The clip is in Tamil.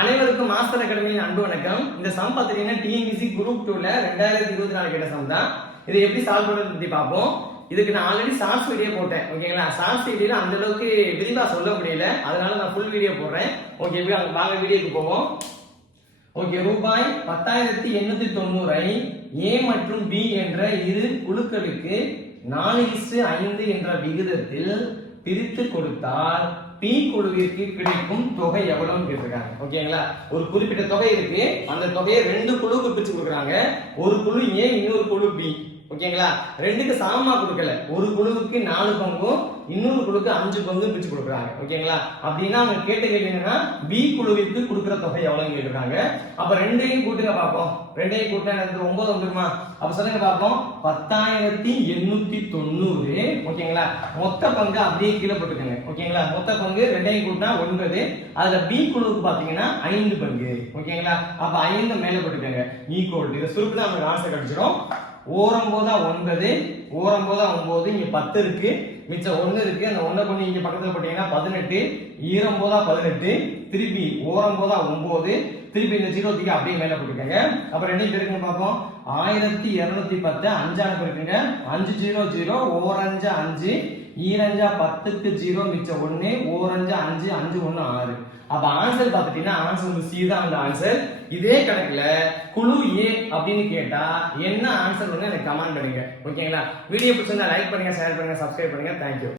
அனைவருக்கும் மாஸ்டர் அகாடமியின் அன்பு வணக்கம். இந்த சம் பாத்தீங்கன்னா டிஎன்பிசி குரூப் 2ல 2024 கேட்ட சம் தான். இதை எப்படி சால்வ் பண்றது பத்தி பார்ப்போம். இதுக்கு நான் ஆல்ரெடி ஷார்ட்ஸ் வீடியோ போட்டேன். ஓகேங்களா? ஷார்ட்ஸ் வீடியோல அந்த அளவுக்கு விரிவா சொல்ல முடியல, அதனால நான் ஃபுல் வீடியோ போடுறேன். ஓகே, வாங்க வீடியோக்கு போவோம். ஓகே, ரூபாய் 10,890 ஏ மற்றும் பி என்ற இரு குழுக்களுக்கு 4:5 என்ற விகிதத்தில் பிரித்து கொடுத்தால் பி குழுவிற்கு கிடைக்கும் தொகை எவ்வளவுன்னு கேட்டிருக்காங்க. ஓகேங்களா? ஒரு குறிப்பிட்ட தொகை இருக்கு, அந்த தொகையை 2 குழுவுக்கு பிரிச்சு கொடுக்குறாங்க. ஒரு குழு ஏ, இன்னொரு குழு பி. ஓகேங்களா? ரெண்டுக்கு சமமா கொடுக்கல. ஒரு குழுவுக்கு 4 பங்கும் இன்னொரு குழுக்கு 5 பங்கும் பிரிச்சு கொடுக்குறாங்க. ஓகேங்களா? அப்படின்னா அவங்க கேட்ட கேள்வி என்னன்னா பி குழுவிற்கு கொடுக்குற தொகை எவ்வளவுன்னு கேட்டிருக்காங்க. அப்ப ரெண்டையும் கூட்டுங்க பார்ப்போம். ரெண்டையும் கூட்டினா எனக்கு 9 வந்துருமா? அப்ப சொல்லுங்க பார்ப்போம். 10,890. ஓகேங்களா? மொத்த பங்கு அப்படியே கீழே போட்டுக்கோங்க. ஓகேங்களா? மொத்த பங்கு ரெண்டையும் கூட்டினா 9. அதுல பி குழுவுக்கு பாத்தீங்கன்னா 5 பங்கு. ஓகேங்களா? அப்ப 5 மேல போட்டுக்கோங்க. ஈக்குவல் இதை சுருக்குனா நமக்கு ஆன்சர் கிடைச்சிடும். ஓரம் போதா 9, ஓரம் போதா 9, இங்க 10 இருக்கு, மிச்சம் 1 இருக்கு. அந்த 1 பண்ணி இங்க பக்கத்துல போட்டீங்கன்னா 18, ஈரம் போதா 18, திருப்பி ஓரம் போதா 9, திருப்பி இந்த 0 தூக்கி அப்படியே மேல போட்டுக்கோங்க. அப்ப ரெண்டையும் பெருக்குங்க பார்ப்போம். 1210 5ஆல பெருக்குங்க. 5 0 0, ஓரஞ்சா 5, ஈரஞ்சா 10க்கு 0, மிச்சம் 1, ஓரஞ்சா 5, 5 1 6. அப்ப ஆன்சர் பாத்துட்டீங்கன்னா ஆன்சர் சி தான் அந்த ஆன்சர். இதே கணக்குல குழு ஏ அப்படின்னு கேட்டா என்ன ஆன்சர் வந்து எனக்கு கமெண்ட் பண்ணுங்க. ஓகேங்களா? வீடியோ பிடிச்சிருந்தா லைக் பண்ணுங்க, ஷேர் பண்ணுங்க, சப்ஸ்கிரைப் பண்ணுங்க. தேங்க்யூ.